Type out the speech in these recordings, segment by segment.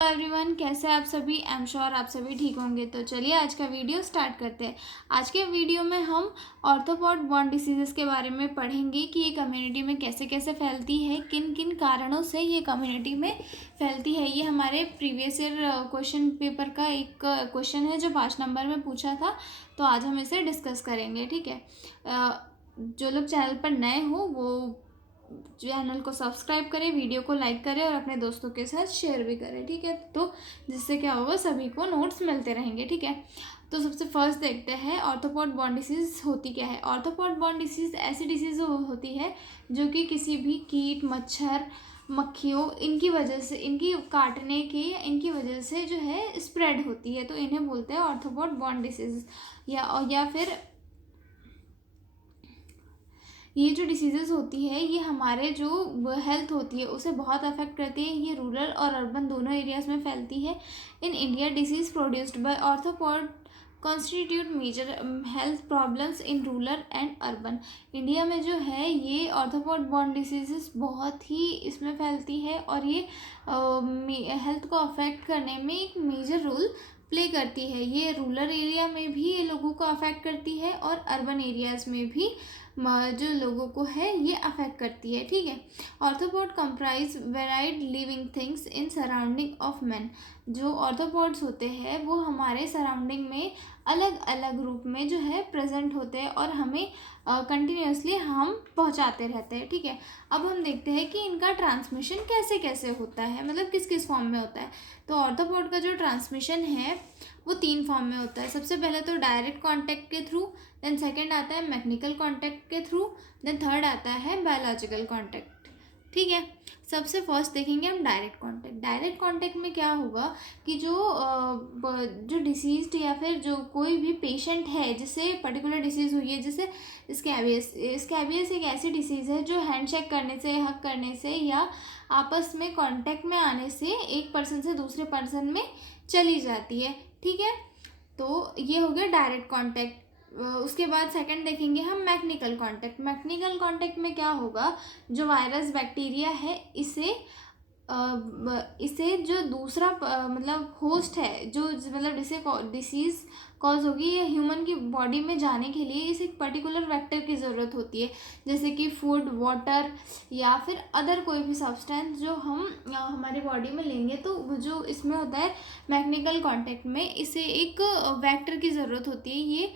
Hello everyone, कैसे आप सभी। आई एम श्योर आप सभी ठीक होंगे। तो चलिए आज का वीडियो स्टार्ट करते हैं। आज के वीडियो में हम ऑर्थोपॉड बॉर्न डिसीजेस के बारे में पढ़ेंगे कि ये कम्युनिटी में कैसे कैसे फैलती है, किन किन कारणों से ये कम्युनिटी में फैलती है। ये हमारे प्रीवियस ईयर क्वेश्चन पेपर का एक क्वेश्चन है जो 5 नंबर में पूछा था। तो आज हम इसे डिस्कस करेंगे, ठीक है। जो लोग चैनल पर नए हो वो चैनल को सब्सक्राइब करें, वीडियो को लाइक करें और अपने दोस्तों के साथ शेयर भी करें, ठीक है। तो जिससे क्या होगा, सभी को नोट्स मिलते रहेंगे, ठीक है। तो सबसे फर्स्ट देखते हैं ऑर्थोपॉड बॉर्न डिसीज होती क्या है। ऑर्थोपॉड बॉर्न डिसीज ऐसी डिसीज होती है जो कि किसी भी कीट, मच्छर, मक्खियों इनकी वजह से, इनकी काटने की इनकी वजह से जो है स्प्रेड होती है। तो इन्हें बोलते हैं ऑर्थोपॉड बॉर्न डिसीज। या फिर ये जो डिसीज़ेज़ होती है ये हमारे जो हेल्थ होती है उसे बहुत अफेक्ट करती है। ये रूरल और अर्बन दोनों एरियाज़ में फैलती है। In India disease produced by arthropod constitute major health problems in rural and urban. India में जो है ये ऑर्थोपॉड बॉर्न डिसीज़ बहुत ही इसमें फैलती है और ये हेल्थ को अफेक्ट करने में एक मेजर रोल प्ले करती है। ये रूरल एरिया में भी ये लोगों को अफेक्ट करती है और अर्बन एरियाज़ में भी जो लोगों को है ये अफेक्ट करती है, ठीक है। Arthropod comprise varied living things in surrounding of man. जो ऑर्थोपॉड्स होते हैं वो हमारे सराउंडिंग में अलग अलग रूप में जो है प्रेजेंट होते हैं और हमें कंटिन्यूसली हम पहुंचाते रहते हैं, ठीक है। अब हम देखते हैं कि इनका ट्रांसमिशन कैसे कैसे होता है, मतलब किस किस फॉर्म में होता है। तो ऑर्थोपॉड का जो ट्रांसमिशन है वो 3 फॉर्म में होता है। सबसे पहले तो डायरेक्ट कांटेक्ट के थ्रू, देन सेकंड आता है मैकेनिकल कांटेक्ट के थ्रू, देन थर्ड आता है बायोलॉजिकल कांटेक्ट, ठीक है। सबसे फर्स्ट देखेंगे हम डायरेक्ट कांटेक्ट। डायरेक्ट कांटेक्ट में क्या होगा कि जो डिसीज्ड या फिर जो कोई भी पेशेंट है जिसे पर्टिकुलर डिसीज़ हुई है, जैसे स्कैबियस एक ऐसी डिसीज़ है जो हैंडशेक करने से, हग करने से या आपस में कांटेक्ट में आने से एक पर्सन से दूसरे पर्सन में चली जाती है, ठीक है। तो ये हो गया डायरेक्ट कांटेक्ट। उसके बाद सेकंड देखेंगे हम मैकेनिकल कांटेक्ट। मैकेनिकल कांटेक्ट में क्या होगा, जो वायरस बैक्टीरिया है इसे जो दूसरा मतलब होस्ट है, जो मतलब जिसे डिसीज़ कॉज होगी या ह्यूमन की बॉडी में जाने के लिए इसे एक पर्टिकुलर वेक्टर की ज़रूरत होती है, जैसे कि फूड, वाटर या फिर अदर कोई भी सब्सटेंस जो हम हमारी बॉडी में लेंगे। तो जो इसमें होता है मैकेनिकल कांटेक्ट में, इसे एक वेक्टर की ज़रूरत होती है। ये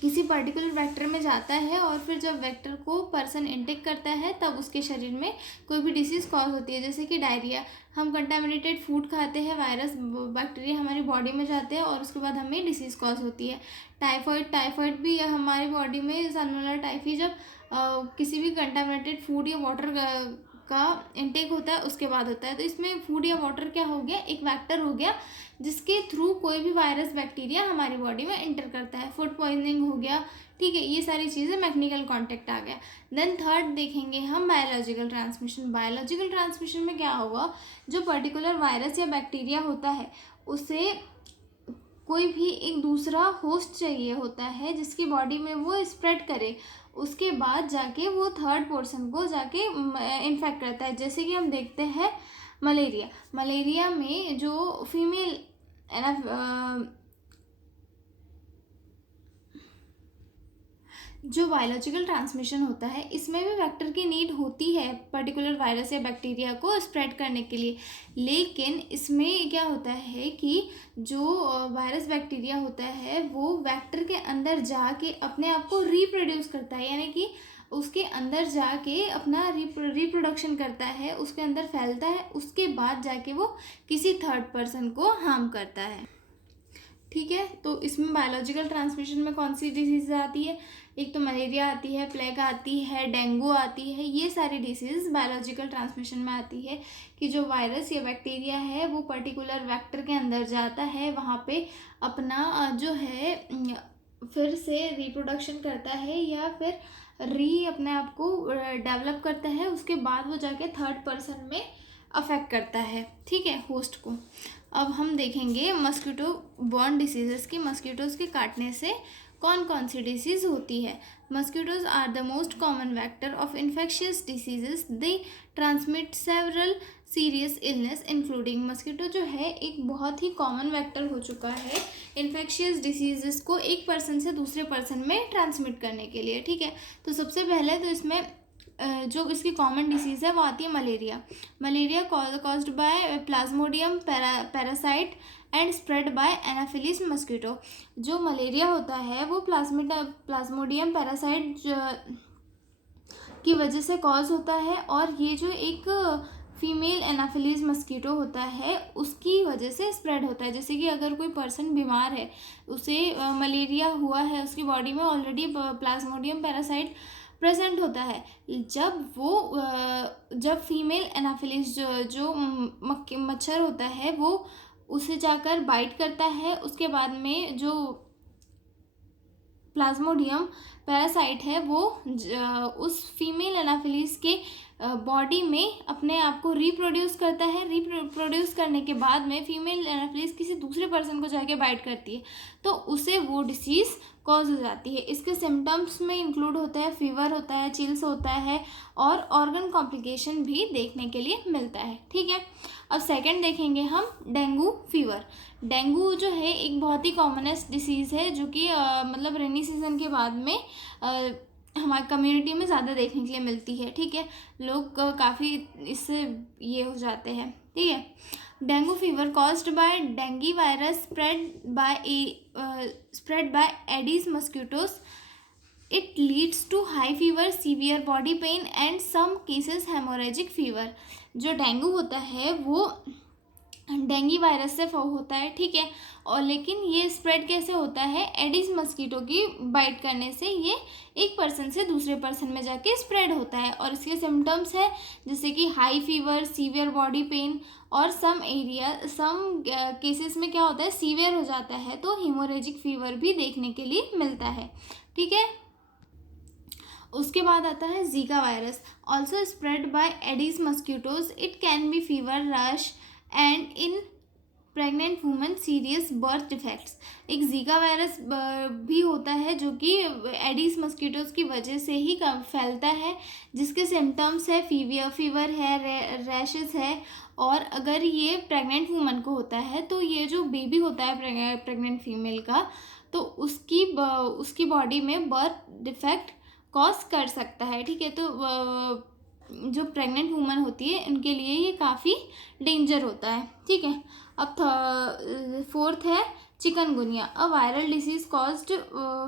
किसी पर्टिकुलर वेक्टर में जाता है और फिर जब वेक्टर को पर्सन इनटेक करता है तब उसके शरीर में कोई भी डिसीज़ कॉज होती है, जैसे कि डायरिया। हम कंटामिनेटेड फूड खाते हैं, वायरस बैक्टीरिया हमारी बॉडी में जाते हैं और उसके बाद हमें डिसीज़ कॉज होती है। टाइफाइड भी हमारी बॉडी में सल्मोनेला टाइफी जब किसी भी कंटामिनेटेड फूड या वाटर का इनटेक होता है उसके बाद होता है। तो इसमें फूड या वाटर क्या हो गया, एक वेक्टर हो गया जिसके थ्रू कोई भी वायरस बैक्टीरिया हमारी बॉडी में एंटर करता है। फूड पॉइजनिंग हो गया, ठीक है। ये सारी चीज़ें मैकेनिकल कांटेक्ट आ गया। देन थर्ड देखेंगे हम बायोलॉजिकल ट्रांसमिशन। बायोलॉजिकल ट्रांसमिशन में क्या होगा, जो पर्टिकुलर वायरस या बैक्टीरिया होता है उसे कोई भी एक दूसरा होस्ट चाहिए होता है जिसकी बॉडी में वो स्प्रेड करे, उसके बाद जाके वो थर्ड पर्सन को जाके इन्फेक्ट करता है। जैसे कि हम देखते हैं मलेरिया में जो फीमेल जो बायोलॉजिकल ट्रांसमिशन होता है इसमें भी वेक्टर की नीड होती है पर्टिकुलर वायरस या बैक्टीरिया को स्प्रेड करने के लिए। लेकिन इसमें क्या होता है कि जो वायरस बैक्टीरिया होता है वो वेक्टर के अंदर जाके अपने आप को रिप्रोड्यूस करता है, यानी कि उसके अंदर जाके अपना रिप्रोडक्शन करता है, उसके अंदर फैलता है, उसके बाद जाके वो किसी थर्ड पर्सन को हार्म करता है, ठीक है। तो इसमें बायोलॉजिकल ट्रांसमिशन में कौन सी डिसीज आती है, एक तो मलेरिया आती है, प्लेग आती है, डेंगू आती है। ये सारी डिसीज़ बायोलॉजिकल ट्रांसमिशन में आती है कि जो वायरस या बैक्टीरिया है वो पर्टिकुलर वेक्टर के अंदर जाता है, वहाँ पे अपना जो है फिर से रिप्रोडक्शन करता है या फिर अपने आप को डेवलप करता है, उसके बाद वो जाके थर्ड पर्सन में अफेक्ट करता है, ठीक है, होस्ट को। अब हम देखेंगे मस्कीटो बॉर्न डिसीजेस की। मस्कीटोज़ के काटने से कौन कौन सी डिसीज़ होती है। Mosquitoes are the most common vector of infectious diseases. They transmit several serious illness including mosquito जो है एक बहुत ही कॉमन वेक्टर हो चुका है इन्फेक्शियस डिसीजेस को एक पर्सन से दूसरे पर्सन में ट्रांसमिट करने के लिए, ठीक है। तो सबसे पहले तो इसमें जो इसकी कॉमन डिसीज़ है वो आती है malaria. Malaria caused by Plasmodium parasite and spread by Anopheles mosquito. जो मलेरिया होता है वो प्लाज्मोडियम पैरासाइट की वजह से कॉज होता है, और ये जो एक फीमेल एनाफिलीज मस्कीटो होता है उसकी वजह से स्प्रेड होता है। जैसे कि अगर कोई पर्सन बीमार है, उसे मलेरिया हुआ है, उसकी बॉडी में ऑलरेडी प्लाज्मोडियम पैरासाइट प्रेजेंट होता है, जब फीमेल एनाफिलीज जो मच्छर होता है वो उसे जाकर बाइट करता है, उसके बाद में जो प्लाज्मोडियम पैरासाइट है वो उस फीमेल एनाफिलीज के बॉडी में अपने आप को रिप्रोड्यूस करता है। रिप्रोड्यूस करने के बाद में फीमेल एनाफिलीज किसी दूसरे पर्सन को जाके बाइट करती है, तो उसे वो डिसीज़ कॉज हो जाती है। इसके सिम्टम्स में इंक्लूड होता है फीवर होता है, चिल्स होता है, और ऑर्गन कॉम्प्लिकेशन भी देखने के लिए मिलता है, ठीक है। अब सेकंड देखेंगे हम डेंगू फीवर। डेंगू जो है एक बहुत ही कॉमनेस्ट डिसीज़ है जो कि मतलब रेनी सीजन के बाद में हमारी कम्युनिटी में ज़्यादा देखने के लिए मिलती है, ठीक है। लोग काफ़ी इससे ये हो जाते हैं, ठीक है। Dengue fever caused by dinghy virus spread by Aedes mosquitoes. It leads to high fever, severe body pain and some cases hemorrhagic fever. जो डेंगू होता है वो डेंगी वायरस से होता है, ठीक है। और लेकिन ये स्प्रेड कैसे होता है? एडिस मस्कीटो की बाइट करने से ये एक पर्सन से दूसरे पर्सन में जाके स्प्रेड होता है, और इसके सिम्टम्स है जैसे कि high fever, severe body pain, और सम केसेस में क्या होता है, सीवियर हो जाता है तो हीमोरेजिक फीवर भी देखने के लिए मिलता है, ठीक है। उसके बाद आता है Zika virus, also spread by Aedes mosquitoes. It can be fever, rash and in pregnant women serious birth defects. एक जीका वायरस भी होता है जो कि एडिस मस्कीटोज की वजह से ही फैलता है, जिसके सिम्टम्स है फीवर है, रैशेस है, और अगर ये प्रेग्नेंट वुमन को होता है तो ये जो बेबी होता है प्रेग्नेंट फीमेल का, तो उसकी बॉडी में बर्थ डिफेक्ट कॉज कर सकता है, ठीक है। तो जो प्रेग्नेंट वुमन होती है उनके लिए ये काफ़ी डेंजर होता है, ठीक है। अब फोर्थ है chikungunya, a viral disease caused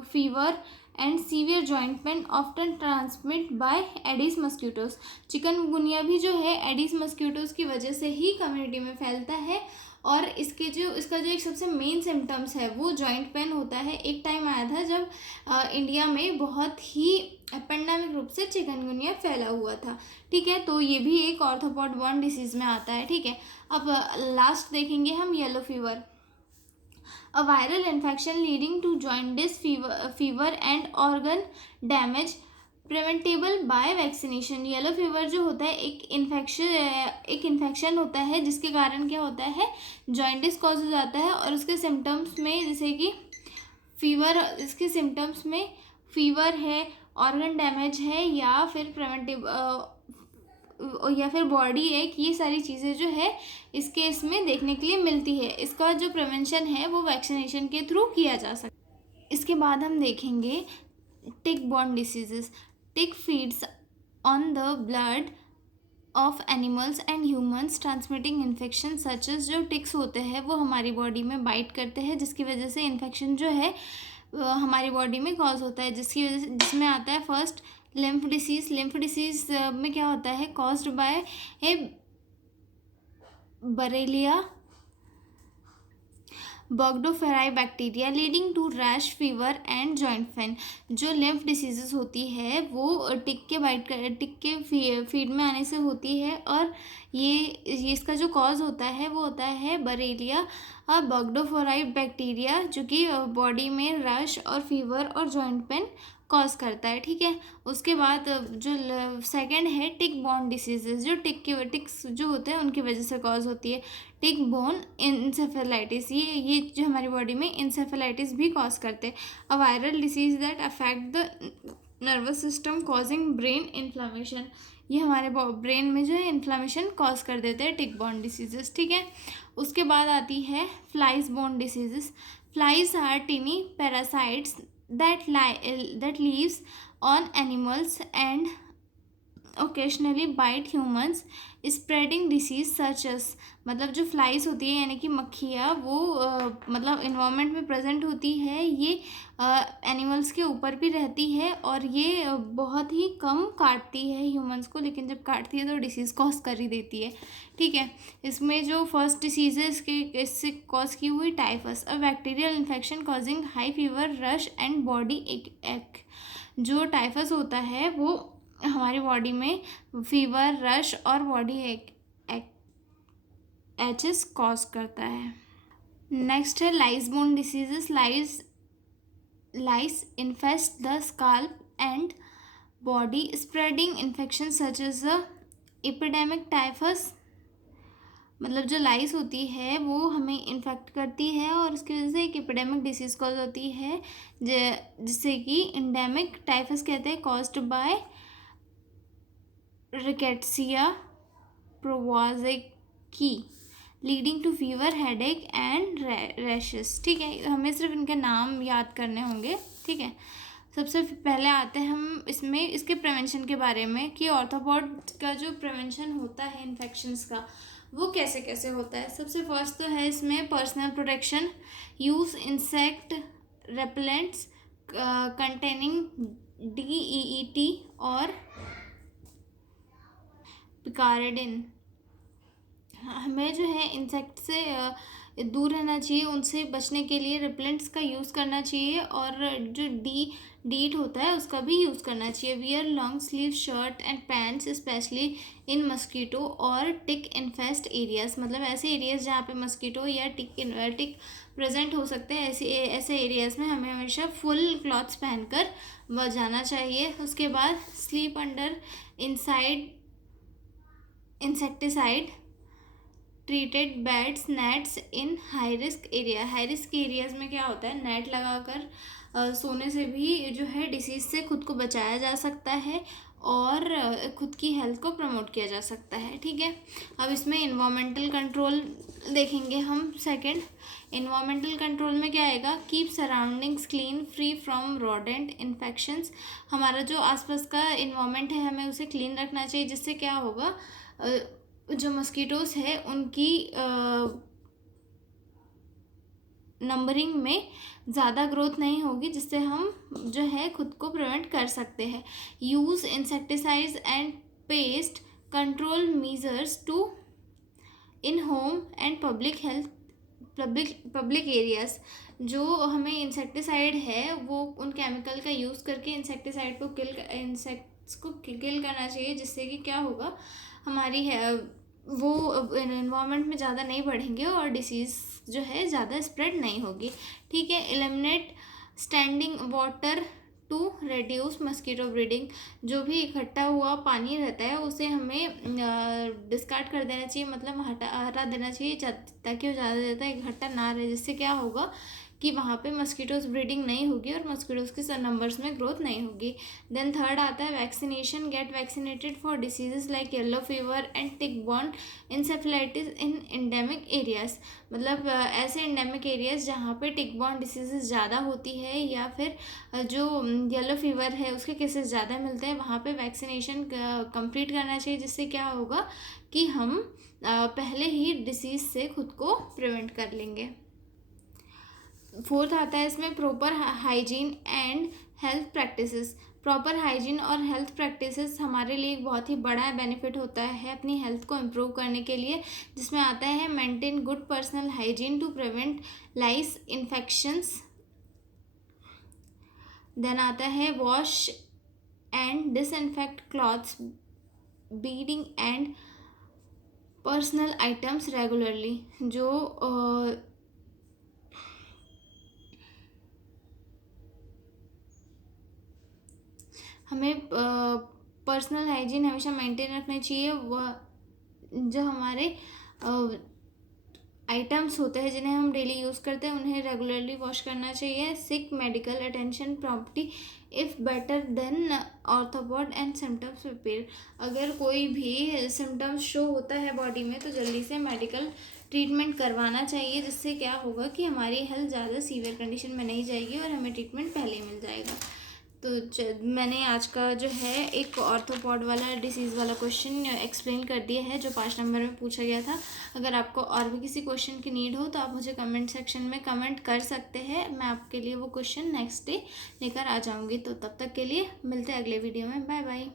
fever and severe joint pain often transmit by Aedes mosquitoes. Chikungunya भी जो है एडिस मस्कीटोज की वजह से ही कम्युनिटी में फैलता है, और इसका जो एक सबसे मेन सिम्टम्स है वो जॉइंट पेन होता है। एक टाइम आया था जब इंडिया में बहुत ही एपेंडेमिक रूप से चिकनगुनिया फैला हुआ था, ठीक है। तो ये भी एक ऑर्थोपॉड बॉर्न डिसीज़ में आता है, ठीक है। अब लास्ट देखेंगे हम yellow fever, a viral infection leading to jaundice, fever and organ damage, preventable by vaccination. Yellow fever जो होता है एक इन्फेक्शन होता है जिसके कारण क्या होता है, जॉइंटिस कॉज हो जाता है, और उसके सिम्टम्स में जैसे कि इसके सिम्टम्स में फीवर है, ऑर्गन डैमेज है, या फिर बॉडी एक, ये सारी चीज़ें जो है इस केस में देखने के लिए मिलती है। इसका जो प्रिवेंशन है वो वैक्सीनेशन के थ्रू किया जा सकता है। इसके बाद हम देखेंगे tick borne diseases. Tick feeds on the blood of animals and humans transmitting infection such as. जो टिक्स होते हैं वो हमारी बॉडी में बाइट करते हैं, जिसकी वजह से इन्फेक्शन जो है हमारी बॉडी में कॉज होता है, जिसमें आता है first lymph disease. Lymph disease में क्या होता है, caused by Borrelia burgdorferi bacteria leading to rash, fever and joint pain. जो लिम्फ डिसीजेस होती है वो टिक के फीड में आने से होती है, और ये इसका जो कॉज होता है वो होता है बरेलिया बर्गडोफेराई बैक्टीरिया, जो कि बॉडी में रश और फीवर और जॉइंट पेन कॉज करता है, ठीक है। उसके बाद जो सेकंड है टिक बॉर्न डिसीजेस, जो टिक्स जो होते हैं उनकी वजह से कॉज होती है। टिक बोन इंसेफेलाइटिस, ये जो हमारी बॉडी में इंसेफेलाइटिस भी कॉज करते हैं। A viral disease that affect the nervous system causing brain inflammation. ये हमारे ब्रेन में जो है इन्फ्लामेशन कॉज कर देते हैं टिक बॉर्न डिसीजेस, ठीक है। उसके बाद आती है flies borne diseases. Flies are tiny parasites that lives on animals and occasionally bite humans, spreading disease such as, मतलब जो फ्लाइज होती है यानी कि मक्खियाँ, वो मतलब इन्वायरमेंट में प्रेजेंट होती है, ये एनिमल्स के ऊपर भी रहती है और ये बहुत ही कम काटती है ह्यूमंस को, लेकिन जब काटती है तो डिसीज़ कॉज कर ही देती है, ठीक है। इसमें जो फर्स्ट डिसीज़ है इससे कॉज की हुई typhus, a bacterial infection causing high fever rash and body ache. जो टाइफस होता है वो हमारी बॉडी में फीवर रश और बॉडी एचेस कॉज करता है। नेक्स्ट है lice borne diseases. Lice infest the scalp and body spreading infection such as the epidemic typhus. मतलब जो लाइस होती है वो हमें इन्फेक्ट करती है और उसकी वजह से एक एपिडेमिक डिसीज़ कॉज होती है, जिससे कि एंडेमिक टाइफस कहते हैं, caused by Rickettsia prowazekii, leading to fever, headache and rashes, ठीक है। हमें सिर्फ इनके नाम याद करने होंगे, ठीक है। सबसे पहले आते हैं हम इसमें इसके प्रिवेंशन के बारे में कि ऑर्थोपॉड का जो प्रिवेंशन होता है इन्फेक्शंस का वो कैसे कैसे होता है। सबसे फर्स्ट तो है इसमें personal protection, use insect repellents containing DEET और पिकारेडिन। हमें जो है इंसेक्ट से दूर रहना चाहिए, उनसे बचने के लिए रिपेलेंट्स का यूज़ करना चाहिए और जो डीट होता है उसका भी यूज़ करना चाहिए। Wear long sleeve shirt and pants specially in mosquito और टिक इन्फेस्ट एरियाज, मतलब ऐसे एरियाज जहाँ पे मस्कीटो या टिक प्रेजेंट हो सकते हैं, ऐसे एरियाज़ में हमें हमेशा फुल क्लॉथ्स पहनकर जाना चाहिए। उसके बाद sleep under insecticide treated beds nets इन high risk area. High risk areas में क्या होता है, नेट लगाकर सोने से भी जो है डिसीज़ से खुद को बचाया जा सकता है और खुद की हेल्थ को प्रमोट किया जा सकता है, ठीक है। अब इसमें इन्वामेंटल कंट्रोल देखेंगे हम। सेकंड, इन्वामेंटल कंट्रोल में क्या आएगा, keep surroundings clean free from rodent infections. हमारा जो आसपास का इन्वामेंट है हमें उसे क्लीन रखना चाहिए, जिससे क्या होगा, जो मस्कीटोज है उनकी नंबरिंग में ज़्यादा ग्रोथ नहीं होगी, जिससे हम जो है खुद को प्रिवेंट कर सकते हैं। Use insecticides and pest control measures to in home and public areas. जो हमें इंसेक्टिसाइड है वो उन केमिकल का यूज़ करके इंसेक्टिसाइड को इंसेक्ट्स को किल करना चाहिए, जिससे कि क्या होगा, हमारी है वो इन्वायरमेंट में ज़्यादा नहीं बढ़ेंगे और डिसीज़ जो है ज़्यादा स्प्रेड नहीं होगी, ठीक है। Eliminate standing water to reduce mosquito breeding. जो भी इकट्ठा हुआ पानी रहता है उसे हमें डिस्कार्ड कर देना चाहिए, मतलब हटा देना चाहिए, ताकि वो ज़्यादा देर तक इकट्ठा ना रहे, जिससे क्या होगा कि वहाँ पे मस्कीटोज ब्रीडिंग नहीं होगी और मस्कीटोज के नंबर्स में ग्रोथ नहीं होगी। देन थर्ड आता है vaccination. Get vaccinated for diseases like yellow fever and tick born encephalitis in endemic areas. मतलब ऐसे एंडेमिक एरियाज जहाँ पे टिक बॉर्न डिसीजेज ज़्यादा होती है या फिर जो येलो फीवर है उसके केसेस ज़्यादा मिलते हैं, वहाँ पे वैक्सीनेशन कंप्लीट करना चाहिए, जिससे क्या होगा कि हम पहले ही डिसीज़ से खुद को प्रिवेंट कर लेंगे। फोर्थ आता है इसमें proper hygiene and health practices. Proper hygiene और हेल्थ प्रैक्टिसेस हमारे लिए एक बहुत ही बड़ा बेनिफिट होता है अपनी हेल्थ को इम्प्रूव करने के लिए, जिसमें आता है maintain good personal hygiene to prevent lice infections. Then आता है wash and disinfect clothes bedding and personal items regularly. जो हमें पर्सनल हाइजीन हमेशा मेंटेन रखना चाहिए। वह जो हमारे आइटम्स होते हैं जिन्हें हम डेली यूज़ करते हैं उन्हें रेगुलरली वॉश करना चाहिए। Seek medical attention property if better then arthropod and symptoms prepare. अगर कोई भी सिम्टम्स शो होता है बॉडी में तो जल्दी से मेडिकल ट्रीटमेंट करवाना चाहिए, जिससे क्या होगा कि हमारी हेल्थ ज़्यादा सीवियर कंडीशन में नहीं जाएगी और हमें ट्रीटमेंट पहले ही मिल जाएगा। तो मैंने आज का जो है एक ऑर्थोपॉड वाला डिसीज़ वाला क्वेश्चन एक्सप्लेन कर दिया है जो 5 नंबर में पूछा गया था। अगर आपको और भी किसी क्वेश्चन की नीड हो तो आप मुझे कमेंट सेक्शन में कमेंट कर सकते हैं, मैं आपके लिए वो क्वेश्चन नेक्स्ट डे लेकर आ जाऊँगी। तो तब तक के लिए मिलते हैं अगले वीडियो में। Bye bye.